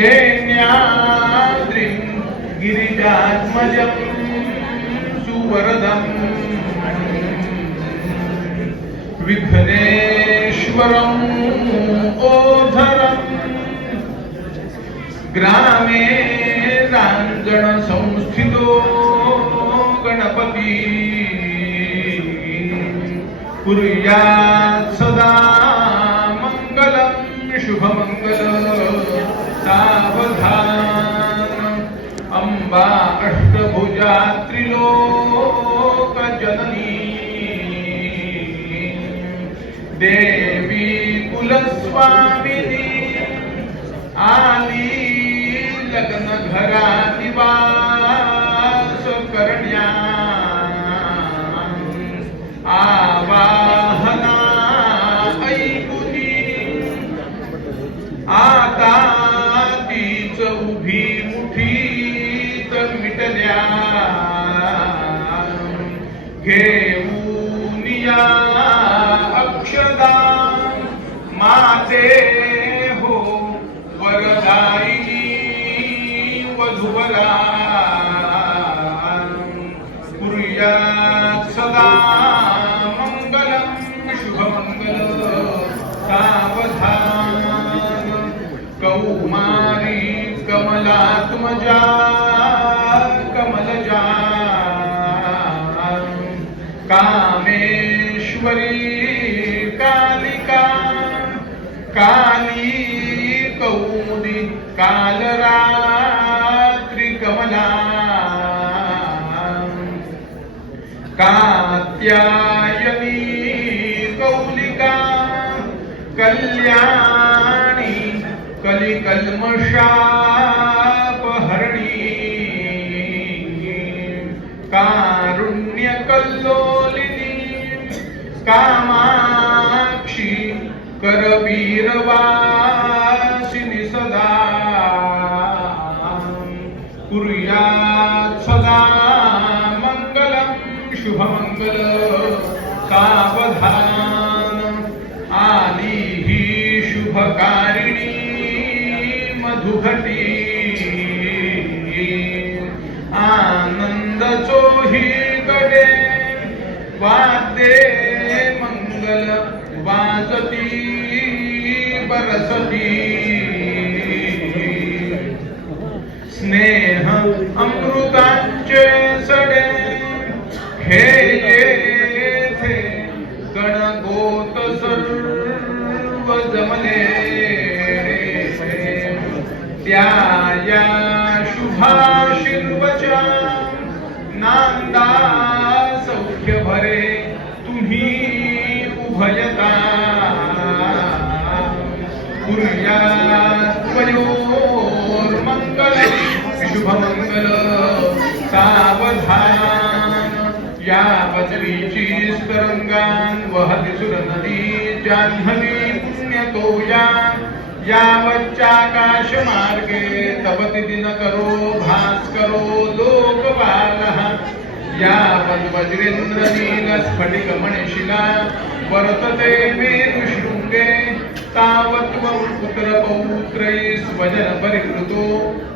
लेण्याद्रिं गिरिजात्मजं सुवरदम् विघ्नेश्वरम् ओधरम् ग्रामे राङ्गणसंस्थितो गणपती कुर्यात् सदा अम्बा अष्टभुजा त्रिलोकजननी देवी कुलस्वामिनी आली लग्न घेऊन या अक्षदा माझे कामेश्वरी कालिका काली कौमुदी कालरात्री कमला कात्यायनी कौलिका कल्याणी कलिकल्मशापहरणी कारुण्यकल्लो कामाक्षी करवीरवासिनि सदा कुर्यात् सदा मङ्गलं शुभमङ्गल सावधान। आली ही शुभकारिणी मधुघटी। गाजती बरसती। स्नेह अमृतांचे सडे हे येथे गणगोत सर्व जमले त्या या शुभाशीर्वचा नांदा सौख्य भरे तुम्ही उभयता कुर्यात् शुभमङ्गल सावधान। या बदरीची तरंगान वहती सुरनदी जाह्नवी पुण्यतोया। यावच्चाकाश मार्गे तपति दिन करो भास्करो लोकपालः। यावद्वज्रेन्द्र नील स्फटिक मणिशिला वर्तते मेरुशृङ्गे तावत्त्वं पुत्रपौत्रै स्वजन परिवृतो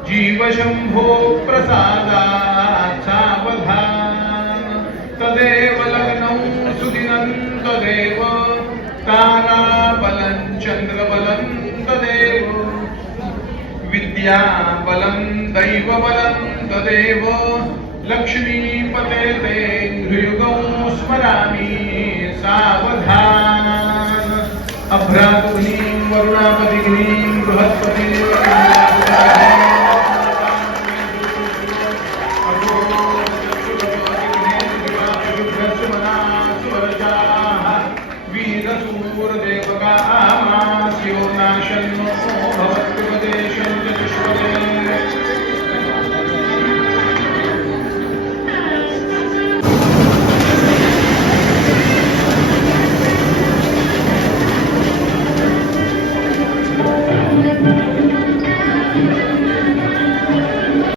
जीवशम्भो प्रसादात् सावधान। तदेव लग्नौ सुदिनं तदेव ताराबलं चन्द्रबलं तदेव। विद्याबलं दैवबलं तदेव। लक्ष्मीपते ते हृयुगौ स्मरामि सावधान। अभ्रातुग्नीं वरुणापतिग्नीं बृहस्पतिं।